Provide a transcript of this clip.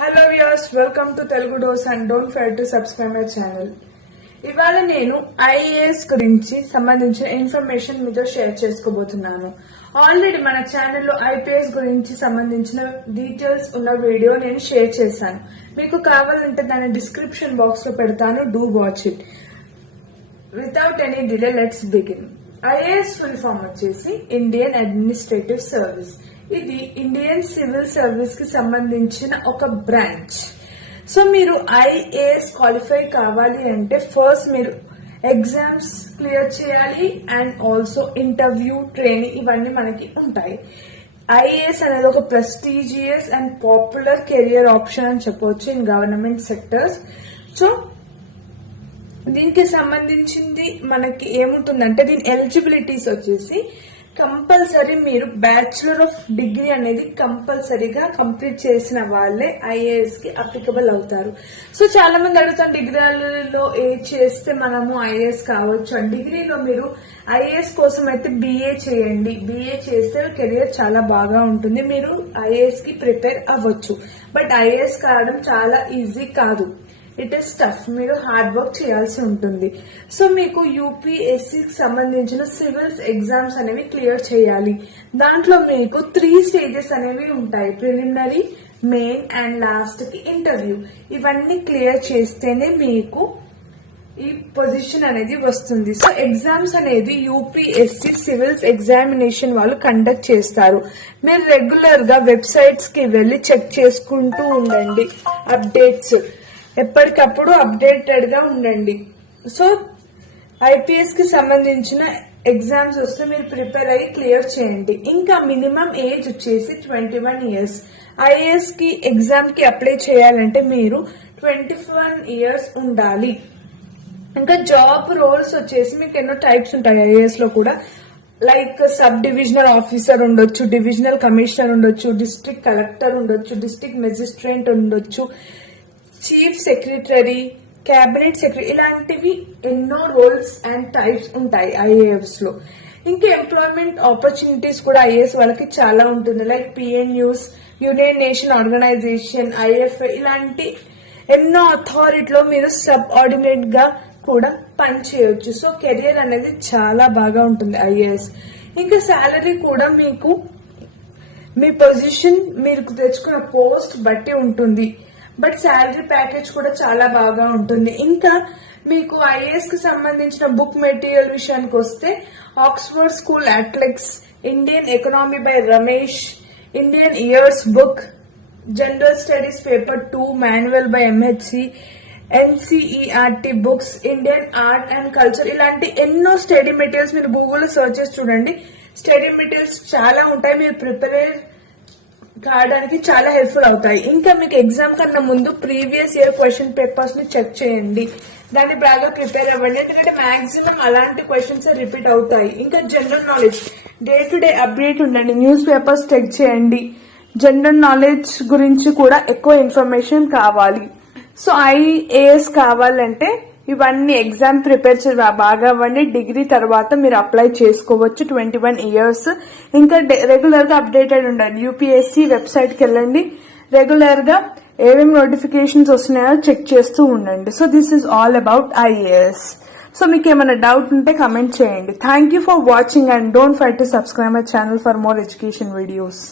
Hello viewers, welcome to Telugu dose and don't forget to subscribe my channel. ఇవాళ నేను IAS గురించి సంబంధించిన information మీతో షేర్ చేసుకోబోతున్నాను. ఆల్రెడీ మన ఛానల్లో ఐపీఎస్ గురించి సంబంధించిన డీటెయిల్స్ ఉన్న వీడియో నేను షేర్ చేశాను. మీకు కావాలంటే దాని డిస్క్రిప్షన్ బాక్స్ లో పెడతాను. Do watch it. Without any delay let's begin. IAS full form వచ్చేసి ఇండియన్ అడ్మినిస్ట్రేటివ్ సర్వీస్. ఇది ఇండియన్ సివిల్ సర్వీస్ కి సంబంధించిన ఒక బ్రాంచ్. సో మీరు ఐఏఎస్ క్వాలిఫై కావాలి అంటే ఫస్ట్ మీరు ఎగ్జామ్స్ క్లియర్ చేయాలి అండ్ ఆల్సో ఇంటర్వ్యూ, ట్రైనింగ్ ఇవన్నీ మనకి ఉంటాయి. ఐఏఎస్ అనేది ఒక prestigious and popular career option అని చెప్పవచ్చు ఇన్ గవర్నమెంట్ సెక్టర్స్. సో దీనికి సంబంధించింది మనకి ఏముంటుందంటే దీని ఎలిజిబిలిటీస్ వచ్చేసి కంపల్సరీ మీరు బ్యాచులర్ ఆఫ్ డిగ్రీ అనేది కంపల్సరీగా కంప్లీట్ చేసిన వాళ్ళే ఐఏఎస్ కి అప్లికబుల్ అవుతారు. సో చాలా మంది అడుగుతారు డిగ్రీలలో ఏ చేస్తే మనము ఐఏఎస్ కావచ్చు అని. డిగ్రీలో మీరు ఐఏఎస్ కోసం అయితే బిఏ చేయండి. బిఏ చేస్తే కెరియర్ చాలా బాగా ఉంటుంది. మీరు ఐఏఎస్ కి ప్రిపేర్ అవ్వచ్చు. బట్ ఐఏఎస్ కావడం చాలా ఈజీ కాదు. It is tough. మీరు హార్డ్ వర్క్ చేయాల్సి ఉంటుంది. సో మీకు యూపీఎస్సీకి సంబంధించిన సివిల్స్ ఎగ్జామ్స్ అనేవి క్లియర్ చేయాలి. దాంట్లో మీకు 3 స్టేజెస్ అనేవి ఉంటాయి. ప్రిలిమినరీ, మెయిన్ అండ్ లాస్ట్ కి ఇంటర్వ్యూ. ఇవన్నీ క్లియర్ చేస్తేనే మీకు ఈ పొజిషన్ అనేది వస్తుంది. సో ఎగ్జామ్స్ అనేది యూపీఎస్సీ సివిల్స్ ఎగ్జామినేషన్ వాళ్ళు కండక్ట్ చేస్తారు. మీరు రెగ్యులర్ గా వెబ్సైట్స్ కి వెళ్లి చెక్ చేసుకుంటూ ఉండండి. అప్డేట్స్ ఎప్పటికప్పుడు అప్డేటెడ్ గా ఉండండి. సో ఐపీఎస్ కి సంబంధించిన ఎగ్జామ్స్ వస్తే మీరు ప్రిపేర్ అయ్యి క్లియర్ చేయండి. ఇంకా మినిమం ఏజ్ వచ్చేసి 21 ఇయర్స్. ఐఏఎస్ కి ఎగ్జామ్ కి అప్లై చేయాలంటే మీరు 21 ఇయర్స్ ఉండాలి. ఇంకా జాబ్ రోల్స్ వచ్చేసి మీకు ఎన్నో టైప్స్ ఉంటాయి ఐఏఎస్ లో కూడా. లైక్ సబ్ డివిజనల్ ఆఫీసర్ ఉండొచ్చు, డివిజనల్ కమిషనర్ ఉండొచ్చు, డిస్ట్రిక్ట్ కలెక్టర్ ఉండొచ్చు, డిస్ట్రిక్ట్ మెజిస్ట్రేట్ ఉండొచ్చు, చీఫ్ సెక్రటరీ, క్యాబినెట్ సెక్రటరీ, ఇలాంటివి ఎన్నో రోల్స్ అండ్ టైప్స్ ఉంటాయి ఐఏఎస్ లో. ఇంకా ఎంప్లాయ్మెంట్ ఆపర్చునిటీస్ కూడా ఐఏఎస్ వాళ్ళకి చాలా ఉంటుంది. లైక్ పిఎన్యూస్, యునైటెడ్ నేషన్ ఆర్గనైజేషన్, ఐఎఫ్ఏ, ఇలాంటి ఎన్నో అథారిటీలో మీరు సబ్ ఆర్డినేట్ గా కూడా పనిచేయొచ్చు. సో కెరియర్ అనేది చాలా బాగా ఉంటుంది ఐఏఎస్. ఇంకా శాలరీ కూడా మీకు మీ పొజిషన్, మీరు తెచ్చుకున్న పోస్ట్ బట్టి ఉంటుంది. బట్ శాలరీ ప్యాకేజ్ కూడా చాలా బాగా ఉంటుంది. ఇంకా మీకు ఐఏఎస్ కి సంబంధించిన బుక్ మెటీరియల్ విషయానికి వస్తే Oxford school athletics, Indian economy by Ramesh, Indian years book, general studies paper 2 manual by MHC, NCERT books, Indian art and culture, ఇలాంటి ఎన్నో స్టడీ మెటీరియల్స్ మీరు గూగుల్లో సర్చ్ చేసి చూడండి. స్టడీ మెటీరియల్స్ చాలా ఉంటాయి. మీరు ప్రిపేర్ కావడానికి చాలా హెల్ప్ఫుల్ అవుతాయి. ఇంకా మీకు ఎగ్జామ్ కన్నా ముందు ప్రీవియస్ ఇయర్ క్వశ్చన్ పేపర్స్ ని చెక్ చేయండి. దాన్ని బాగా ప్రిపేర్ అవ్వండి. ఎందుకంటే మాక్సిమం అలాంటి క్వశ్చన్స్ రిపీట్ అవుతాయి. ఇంకా general knowledge day to day update ఉండండి. న్యూస్ పేపర్స్ చెక్ చేయండి. జనరల్ నాలెడ్జ్ గురించి కూడా ఎక్కువ ఇన్ఫర్మేషన్ కావాలి. సో ఐఏఎస్ కావాలంటే ఇవన్నీ ఎగ్జామ్ ప్రిపేర్ బాగా అవ్వండి. డిగ్రీ తర్వాత మీరు అప్లై చేసుకోవచ్చు. 21 ఇయర్స్. ఇంకా రెగ్యులర్ గా అప్డేటెడ్ ఉండండి. యూపీఎస్సీ వెబ్సైట్ కి వెళ్ళండి. రెగ్యులర్ గా ఏమేమి నోటిఫికేషన్స్ వస్తున్నాయో చెక్ చేస్తూ ఉండండి. So this is all about IAS. So మీకు ఏమైనా డౌట్ ఉంటే కమెంట్ చేయండి. Thank you for watching and don't forget to subscribe my channel for more education videos.